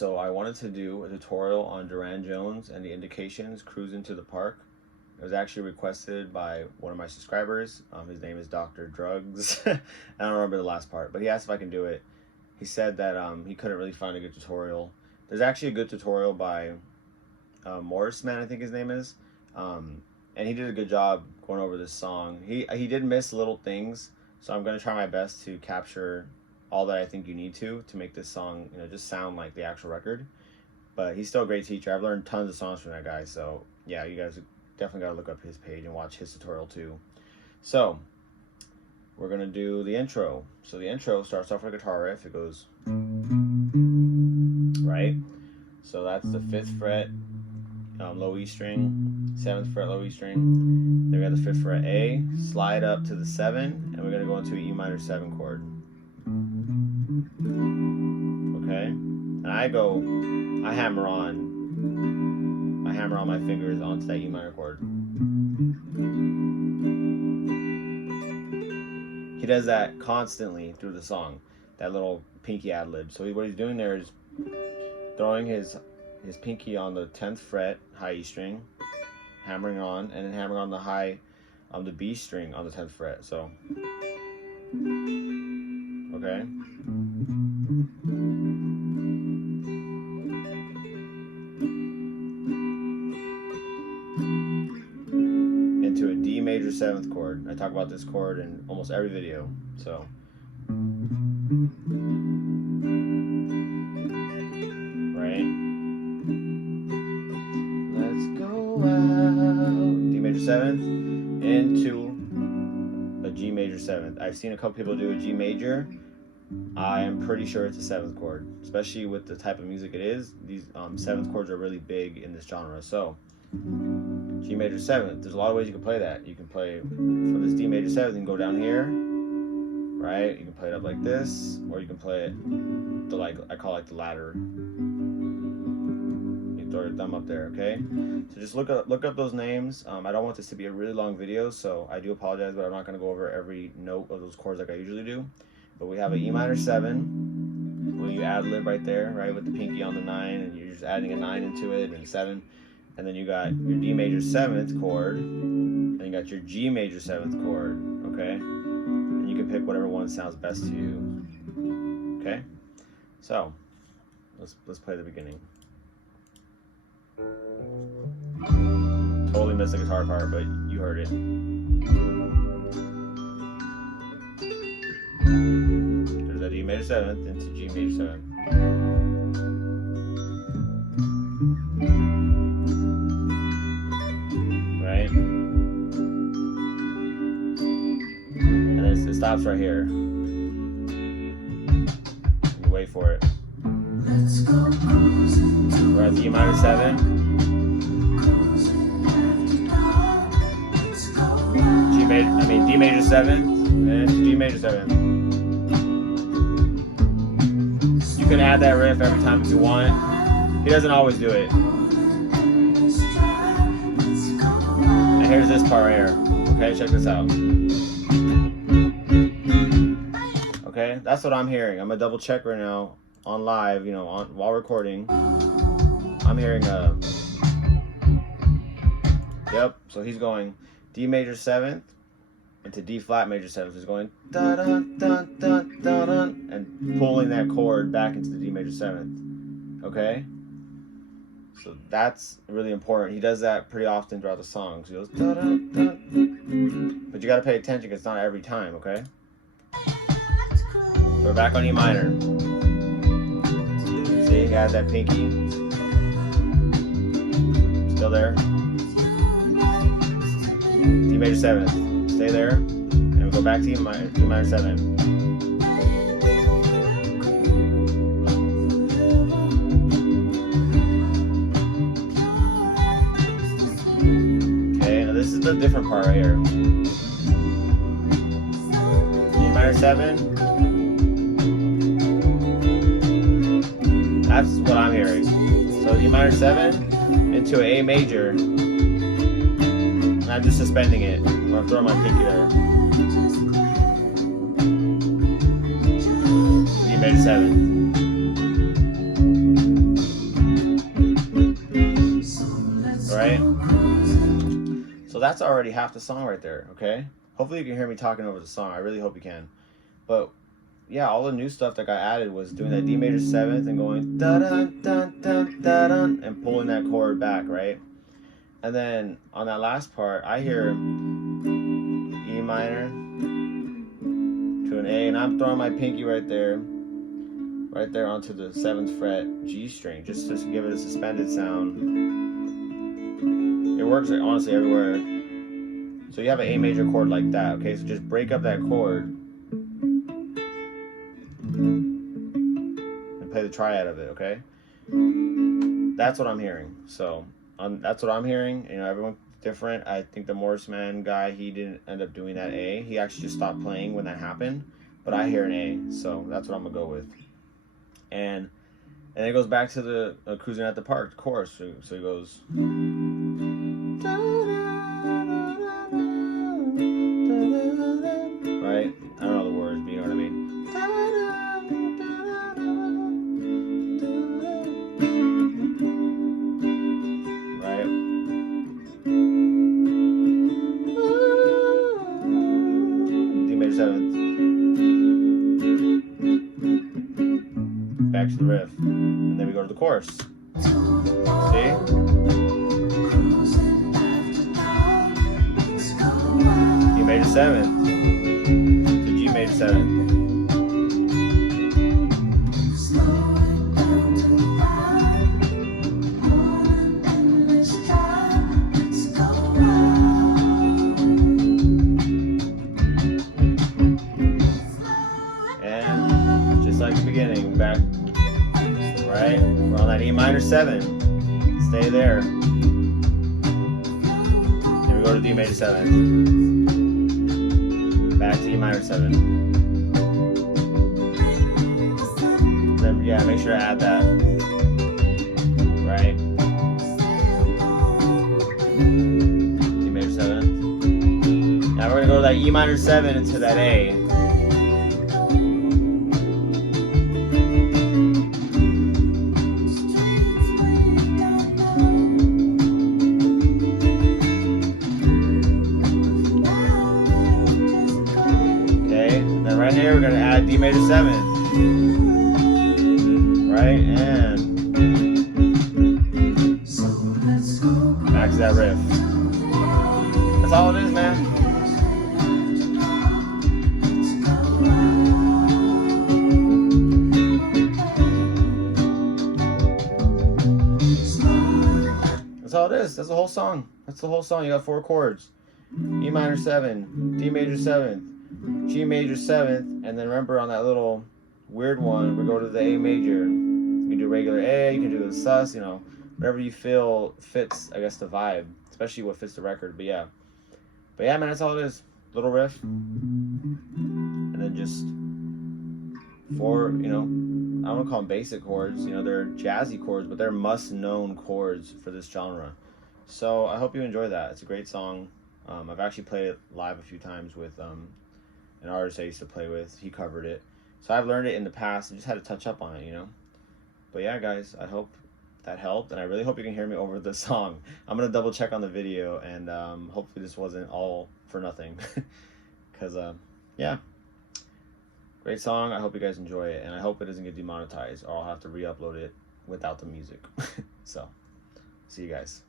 So I wanted to do a tutorial on Durand Jones and the indications, Cruisin' to the Park. It was actually requested by one of my subscribers. His name is Dr. Drugs. I don't remember the last part, but he asked if I can do it. He said that he couldn't really find a good tutorial. There's actually a good tutorial by Morris Man, I think his name is. And he did a good job going over this song. He did miss little things, so I'm going to try my best to capture all that I think you need to make this song, just sound like the actual record. But he's still a great teacher. I've learned tons of songs from that guy. So yeah, you guys definitely got to look up his page and watch his tutorial too. So we're going to do the intro. So the intro starts off with a guitar riff. It goes, right? So that's the 5th fret, low E string, 7th fret, low E string. Then we got the 5th fret A, slide up to the 7, and we're going to go into an E minor 7 chord. Okay, and I hammer on my fingers onto that E minor chord. He does that constantly through the song, that little pinky ad lib. So what he's doing there is throwing his pinky on the 10th fret, high E string, hammering on, and then hammering on the B string on the 10th fret. So, okay. Into a D major 7th chord. I talk about this chord in almost every video. So, right? Let's go out. D major 7th into a G major 7th. I've seen a couple people do a G major. I am pretty sure it's a 7th chord, especially with the type of music it is. These 7th chords are really big in this genre. So G major 7th, there's a lot of ways you can play that. You can play from this D major 7th and go down here, right? You can play it up like this, or you can play it I call it the ladder. You throw your thumb up there, okay? So just look up those names. I don't want this to be a really long video, so I do apologize, but I'm not going to go over every note of those chords like I usually do. But we have an E minor 7, when you ad lib right there, right, with the pinky on the 9, and you're just adding a 9 into it, and 7. And then you got your D major 7th chord, and you got your G major 7th chord, okay? And you can pick whatever one sounds best to you, okay? So, let's play the beginning. Totally missed the guitar part, but you heard it. There's that E major 7th into G major 7th. Right? And then it stops right here. You wait for it. Let's go cruising. We're at the E minor 7. D major 7 and G major 7. You can add that riff every time if you want. He doesn't always do it. And here's this part right here. Okay, check this out. Okay, that's what I'm hearing. I'm gonna double check right now on live, while recording. I'm hearing yep, so he's going D major 7th into D flat major 7th. He's going da da da da da da and pulling that chord back into the D major 7th. Okay? So that's really important. He does that pretty often throughout the song. So he goes da da da. But you gotta pay attention because it's not every time, okay? So we're back on E minor. See, he had that pinky. Still there. D major 7th. Stay there. And we go back to E minor 7. Okay, now this is the different part right here. E minor 7. That's what I'm hearing. So E minor 7 into an A major. And I'm just suspending it. I'm gonna throw my pinky there. D major 7. that's already half the song right there, okay? Hopefully you can hear me talking over the song. I really hope you can. But yeah, all the new stuff that got added was doing that D major 7th and going da-dun, dun, dun, da-dun, and pulling that chord back, right? And then on that last part, I hear E minor to an A, and I'm throwing my pinky right there onto the 7th fret G string, just to give it a suspended sound. It works honestly everywhere. So you have an A major chord like that, okay? So just break up that chord and play the triad of it, okay? That's what I'm hearing. So that's what I'm hearing. You know, everyone's different. I think the Morris Man guy, he didn't end up doing that A. He actually just stopped playing when that happened. But I hear an A, so that's what I'm gonna go with. And it goes back to the Cruisin at the Park chorus. So it goes. Right? I don't know the words, but you know what I mean. Right? D major 7th. Back to the riff. And then we go to the chorus. See? D major 7th to G major 7th. And just like the beginning, back, right? We're on that E minor 7. Stay there. Then we go to D major 7. Back to E minor 7. Then, yeah, make sure to add that. Right? D major 7. Now we're going to go to that E minor 7 into that A. Right here, we're going to add D major 7th, right, and back to that riff. That's all it is, man. That's all it is. That's the whole song. That's the whole song. You got 4 chords. E minor 7, D major 7th, G major 7th, and then remember on that little weird one, we go to the A major. You can do regular A, you can do the sus, you know, whatever you feel fits, I guess, the vibe, especially what fits the record. But yeah, man, that's all it is. Little riff, and then just 4, you know, I don't want to call them basic chords, you know, they're jazzy chords, but they're must-known chords for this genre. So I hope you enjoy that. It's a great song. I've actually played it live a few times with an artist I used to play with. He covered it. So I've learned it in the past and just had to touch up on it, you know. But yeah, guys, I hope that helped, and I really hope you can hear me over the song. I'm going to double check on the video, and hopefully this wasn't all for nothing. Because, yeah. Great song. I hope you guys enjoy it, and I hope it doesn't get demonetized, or I'll have to re-upload it without the music. So, see you guys.